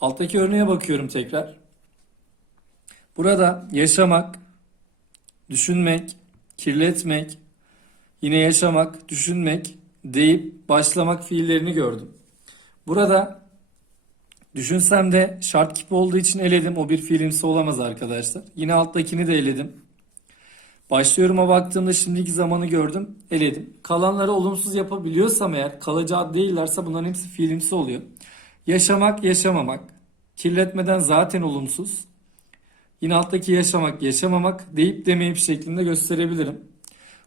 Alttaki örneğe bakıyorum tekrar. Burada yaşamak, düşünmek, kirletmek, yine yaşamak, düşünmek deyip başlamak fiillerini gördüm. Burada düşünsem de şart kipi olduğu için eledim. O bir fiilimsi olamaz arkadaşlar. Yine alttakini de eledim. Başlıyorum'a baktığımda şimdiki zamanı gördüm, eledim. Kalanları olumsuz yapabiliyorsam eğer, kalıcı ad değillerse bunların hepsi fiilimsi oluyor. Yaşamak, yaşamamak. Kirletmeden zaten olumsuz. Yine alttaki yaşamak, yaşamamak deyip demeyip şeklinde gösterebilirim.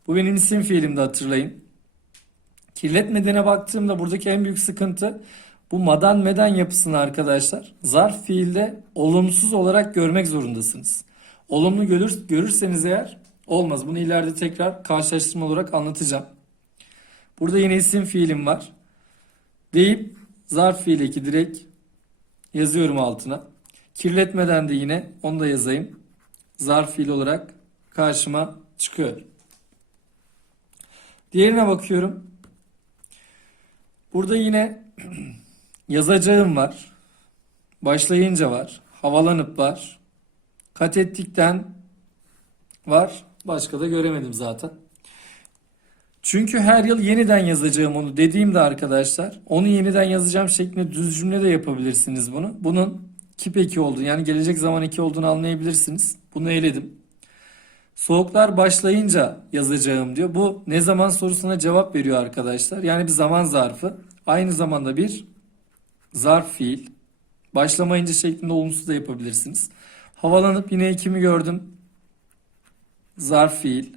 Bu benim isim fiilimde hatırlayın. Kirletmedene baktığımda buradaki en büyük sıkıntı bu madan meden yapısını arkadaşlar zarf fiilde olumsuz olarak görmek zorundasınız. Olumlu görür, görürseniz eğer olmaz. Bunu ileride tekrar karşılaştırma olarak anlatacağım. Burada yine isim fiilim var. Deyip zarf fiil eki direkt yazıyorum altına. Kirletmeden de yine onu da yazayım. Zarf fiil olarak karşıma çıkıyor. Diğerine bakıyorum. Burada yine yazacağım var. Başlayınca var. Havalanıp var. Kat ettikten var. Başka da göremedim zaten. Çünkü her yıl yeniden yazacağım onu dediğimde arkadaşlar onu yeniden yazacağım şeklinde düz cümle de yapabilirsiniz bunu. Bunun kip eki olduğunu yani gelecek zaman eki olduğunu anlayabilirsiniz. Bunu eledim. Soğuklar başlayınca yazacağım diyor. Bu ne zaman sorusuna cevap veriyor arkadaşlar. Yani bir zaman zarfı. Aynı zamanda bir zarf fiil. Başlamayınca şeklinde olumsuz da yapabilirsiniz. Havalanıp yine ekimi gördüm. Zarf fiil.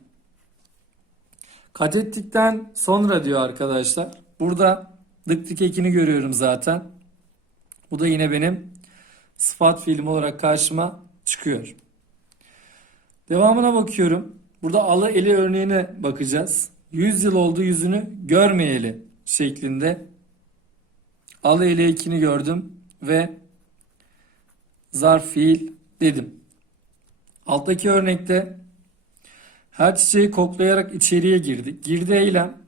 Kat ettikten sonra diyor arkadaşlar. Burada dık dik ekini görüyorum zaten. Bu da yine benim sıfat fiilim olarak karşıma çıkıyor. Devamına bakıyorum. Burada alı eli örneğine bakacağız. 100 yıl oldu yüzünü görmeyeli şeklinde. Alı eli ekini gördüm ve zarf fiil dedim. Alttaki örnekte her çiçeği koklayarak içeriye girdi. Girdi eylem.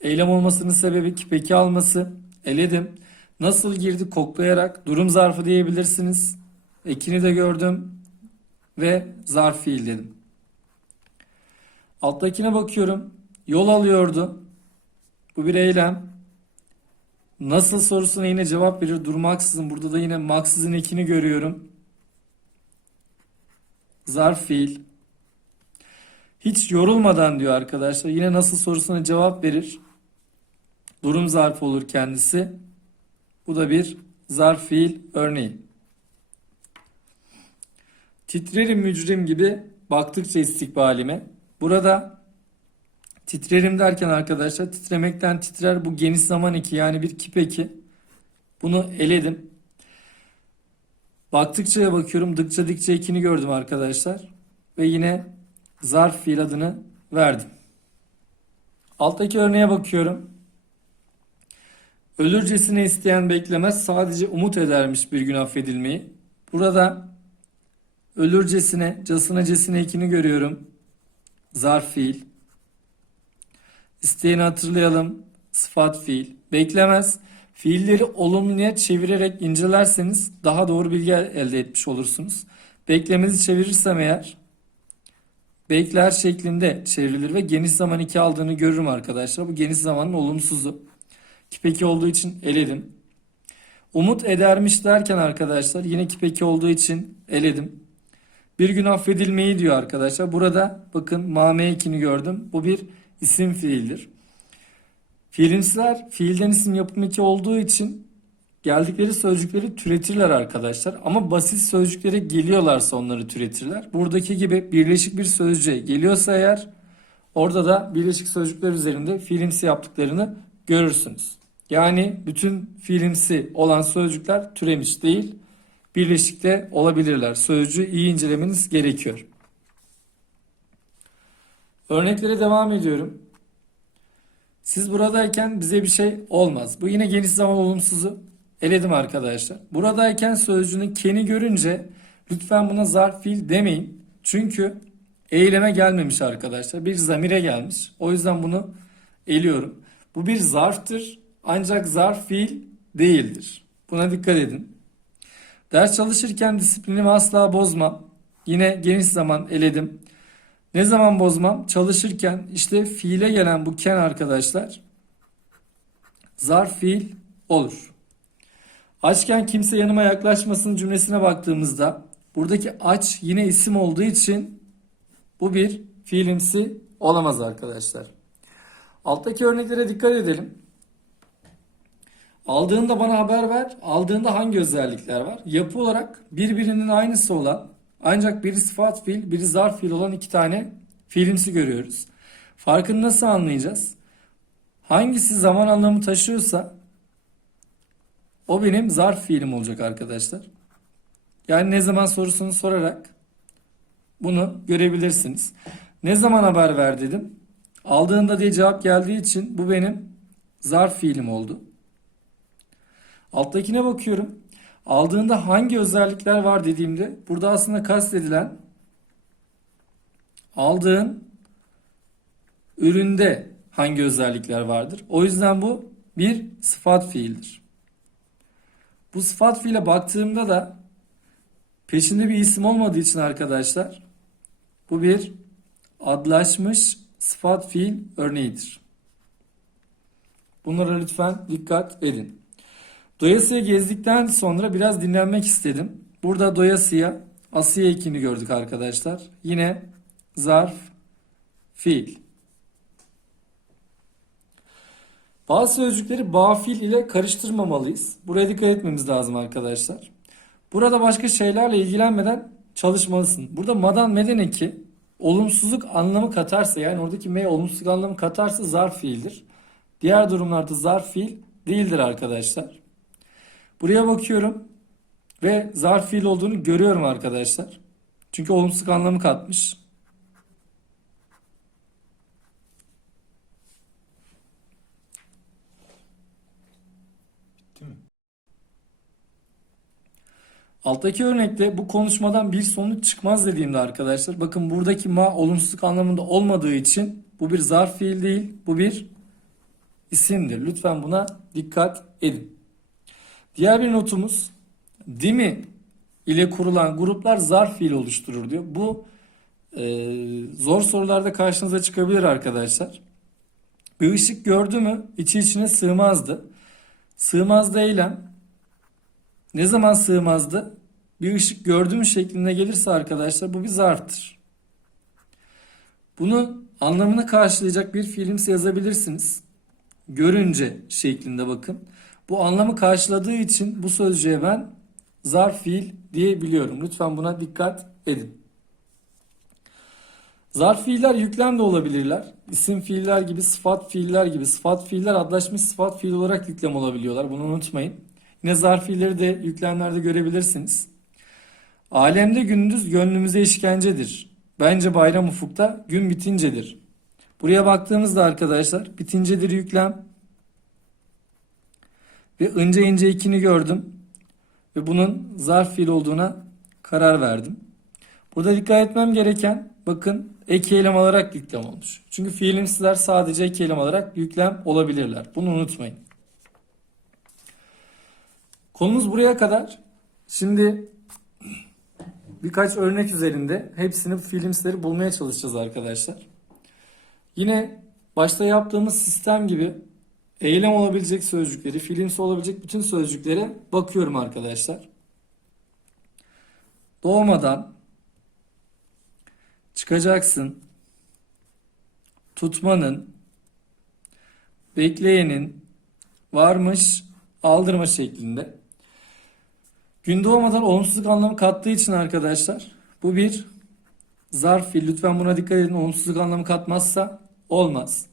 Eylem olmasının sebebi kipeki alması. Eledim. Nasıl girdi koklayarak durum zarfı diyebilirsiniz. Ekini de gördüm ve zarf fiil dedim. Alttakine bakıyorum. Yol alıyordu. Bu bir eylem. Nasıl sorusuna yine cevap verir durmaksızın. Burada da yine maksızın ekini görüyorum. Zarf fiil. Hiç yorulmadan diyor arkadaşlar. Yine nasıl sorusuna cevap verir. Durum zarfı olur kendisi. Bu da bir zarf fiil örneği. Titrerim mücrim gibi baktıkça istikbalime. Burada titrerim derken arkadaşlar titremekten titrer bu geniş zaman eki yani bir kip eki. Bunu eledim. Baktıkça'ya bakıyorum. Dıkça dikçe ekini gördüm arkadaşlar. Ve yine zarf fiil adını verdim. Alttaki örneğe bakıyorum. Ölürcesine isteyen beklemez sadece umut edermiş bir gün affedilmeyi. Burada ölürcesine, casına cesine ekini görüyorum. Zarf fiil. İsteyeni hatırlayalım. Sıfat fiil. Beklemez. Fiilleri olumluya çevirerek incelerseniz daha doğru bilgi elde etmiş olursunuz. Beklemezi çevirirsem eğer bekler şeklinde çevrilir ve geniş zaman 2 aldığını görürüm arkadaşlar. Bu geniş zamanın olumsuzu. Kipeki olduğu için eledim. Umut edermiş derken arkadaşlar yine kipeki olduğu için eledim. Bir gün affedilmeyi diyor arkadaşlar. Burada bakın mame ekini gördüm. Bu bir isim fiildir. Fiilimsiler fiilden isim yapım eki olduğu için geldikleri sözcükleri türetirler arkadaşlar. Ama basit sözcüklere geliyorlarsa onları türetirler. Buradaki gibi birleşik bir sözcüğe geliyorsa eğer orada da birleşik sözcükler üzerinde fiilimsi yaptıklarını görürsünüz. Yani bütün fiilimsi olan sözcükler türemiş değil, birleşikte olabilirler. Sözcüğü iyi incelemeniz gerekiyor. Örneklere devam ediyorum. Siz buradayken bize bir şey olmaz. Bu yine geniş zaman olumsuzu. eledim arkadaşlar. Buradayken sözcüğünün keni görünce lütfen buna zarf fiil demeyin. Çünkü eyleme gelmemiş arkadaşlar. Bir zamire gelmiş. O yüzden bunu eliyorum. Bu bir zarftır ancak zarf fiil değildir. Buna dikkat edin. Ders çalışırken disiplinimi asla bozmam. Yine geniş zaman eledim. Ne zaman bozmam? Çalışırken işte fiile gelen bu ken arkadaşlar zarf fiil olur. Açken kimse yanıma yaklaşmasın cümlesine baktığımızda buradaki aç yine isim olduğu için bu bir fiilimsi olamaz arkadaşlar. Alttaki örneklere dikkat edelim. Aldığında bana haber ver. Aldığında hangi özellikler var? Yapı olarak birbirinin aynısı olan ancak biri sıfat fiil, biri zarf fiil olan iki tane fiilimsi görüyoruz. Farkını nasıl anlayacağız? Hangisi zaman anlamı taşıyorsa o benim zarf fiilim olacak arkadaşlar. Yani ne zaman sorusunu sorarak bunu görebilirsiniz. Ne zaman haber ver dedim. Aldığında diye cevap geldiği için bu benim zarf fiilim oldu. Alttakine bakıyorum. Aldığında hangi özellikler var dediğimde burada aslında kastedilen aldığın üründe hangi özellikler vardır? O yüzden bu bir sıfat fiildir. Bu sıfat fiile baktığımda da peşinde bir isim olmadığı için arkadaşlar bu bir adlaşmış sıfat fiil örneğidir. Bunlara lütfen dikkat edin. Doyasıya gezdikten sonra biraz dinlenmek istedim. Burada doyasıya asıya ekini gördük arkadaşlar. Yine zarf fiil. Bazı sözcükleri bafil ile karıştırmamalıyız. Buraya dikkat etmemiz lazım arkadaşlar. Burada başka şeylerle ilgilenmeden çalışmalısın. Burada madan meden eki olumsuzluk anlamı katarsa yani oradaki me olumsuzluk anlamı katarsa zarf fiildir. Diğer durumlarda zarf fiil değildir arkadaşlar. Buraya bakıyorum ve zarf fiil olduğunu görüyorum arkadaşlar. Çünkü olumsuzluk anlamı katmış. Mi? Alttaki örnekte bu konuşmadan bir sonuç çıkmaz dediğimde arkadaşlar bakın buradaki ma olumsuzluk anlamında olmadığı için bu bir zarf fiil değil bu bir isimdir. Lütfen buna dikkat edin. Diğer bir notumuz dimi ile kurulan gruplar zarf fiil oluşturur diyor. Bu e, zor sorularda karşınıza çıkabilir arkadaşlar. Bir ışık gördü mü içi içine sığmazdı. Sığmazdı eylem ne zaman sığmazdı? Bir ışık gördü mü şeklinde gelirse arkadaşlar bu bir zarftır. Bunu anlamını karşılayacak bir fiilimsi yazabilirsiniz. Görünce şeklinde bakın. Bu anlamı karşıladığı için bu sözcüğe ben zarf fiil diyebiliyorum. Lütfen buna dikkat edin. Zarf fiiller yüklem de olabilirler. İsim fiiller gibi, sıfat fiiller gibi. Sıfat fiiller adlaşmış sıfat fiil olarak yüklem olabiliyorlar. Bunu unutmayın. Yine zarf fiilleri de yüklemlerde görebilirsiniz. Alemde gündüz gönlümüze işkencedir. Bence bayram ufukta gün bitincedir. Buraya baktığımızda arkadaşlar bitincedir yüklem. Ve ince ince ikini gördüm. Ve bunun zarf fiil olduğuna karar verdim. Burada dikkat etmem gereken bakın ek eylem alarak yüklem olmuş. Çünkü fiilimsizler sadece ek eylem alarak yüklem olabilirler. Bunu unutmayın. Konumuz buraya kadar. Şimdi birkaç örnek üzerinde hepsini fiilimsizleri bulmaya çalışacağız arkadaşlar. Yine başta yaptığımız sistem gibi eylem olabilecek sözcükleri, fiilimsi olabilecek bütün sözcüklere bakıyorum arkadaşlar. Doğmadan çıkacaksın, tutmanın, bekleyenin, varmış, aldırma şeklinde. Gün doğmadan olumsuzluk anlamı kattığı için arkadaşlar bu bir zarf fiil. Lütfen buna dikkat edin. Olumsuzluk anlamı katmazsa olmaz.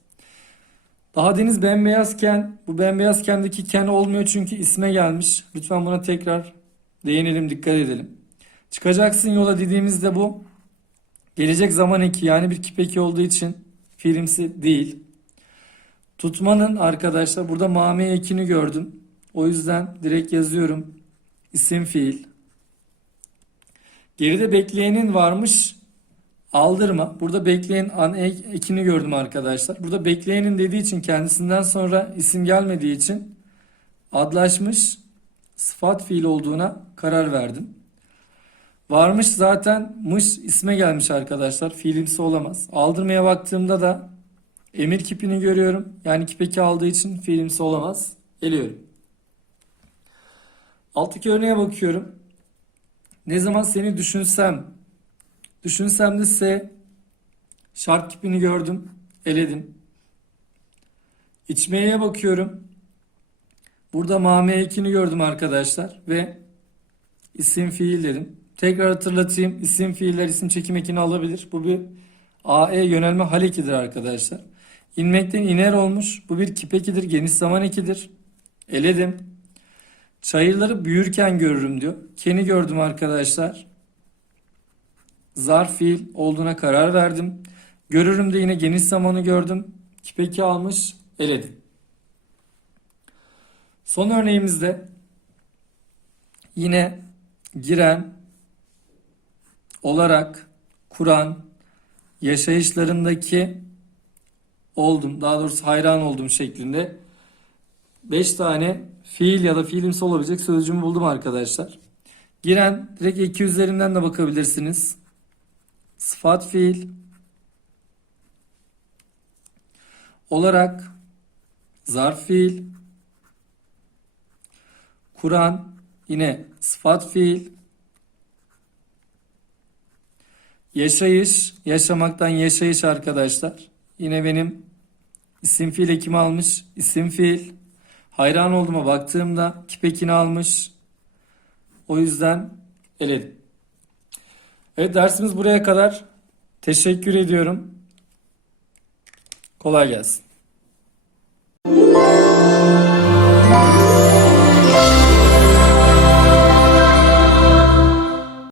Daha deniz bembeyazken bu bembeyazkendeki ken olmuyor çünkü isme gelmiş. Lütfen buna tekrar değinelim, dikkat edelim. Çıkacaksın yola dediğimizde bu gelecek zaman eki yani bir kipeki olduğu için fiilimsi değil. Tutmanın arkadaşlar burada mame ekini gördüm. O yüzden direkt yazıyorum. İsim fiil. Geride bekleyenin varmış. Aldırma. Burada bekleyen an ek- ekini gördüm arkadaşlar. Burada bekleyenin dediği için kendisinden sonra isim gelmediği için adlaşmış sıfat fiil olduğuna karar verdim. Varmış zaten mış isme gelmiş arkadaşlar. Fiilimsi olamaz. Aldırmaya baktığımda da emir kipini görüyorum. Yani kipeki aldığı için fiilimsi olamaz. Eliyorum. Alttaki örneğe bakıyorum. Ne zaman seni düşünsem, düşünsem de se şart kipini gördüm, eledim. İçmeye bakıyorum. Burada mame ekini gördüm arkadaşlar ve isim fiil dedim. Tekrar hatırlatayım. İsim fiiller isim çekim ekini alabilir. Bu bir AE yönelme hal ekidir arkadaşlar. İnmekten iner olmuş. Bu bir kip ekidir. Geniş zaman ekidir. Eledim. Çayırları büyürken görürüm diyor. Keni gördüm arkadaşlar. Zarf fiil olduğuna karar verdim. Görürüm de yine geniş zamanı gördüm. Kipeki almış, eledim. Son örneğimizde yine giren, olarak, kuran, yaşayışlarındaki oldum, daha doğrusu hayran oldum şeklinde 5 tane fiil ya da fiilimsi olabilecek sözcüğümü buldum arkadaşlar. Giren direkt eki üzerinden de bakabilirsiniz. Sıfat fiil olarak zarf fiil kuran yine sıfat fiil yaşayış yaşamaktan yaşayış arkadaşlar. Yine benim isim fiil ekimi almış isim fiil hayran olduğuma baktığımda kipekini almış. O yüzden eledim. Evet dersimiz buraya kadar. Teşekkür ediyorum. Kolay gelsin.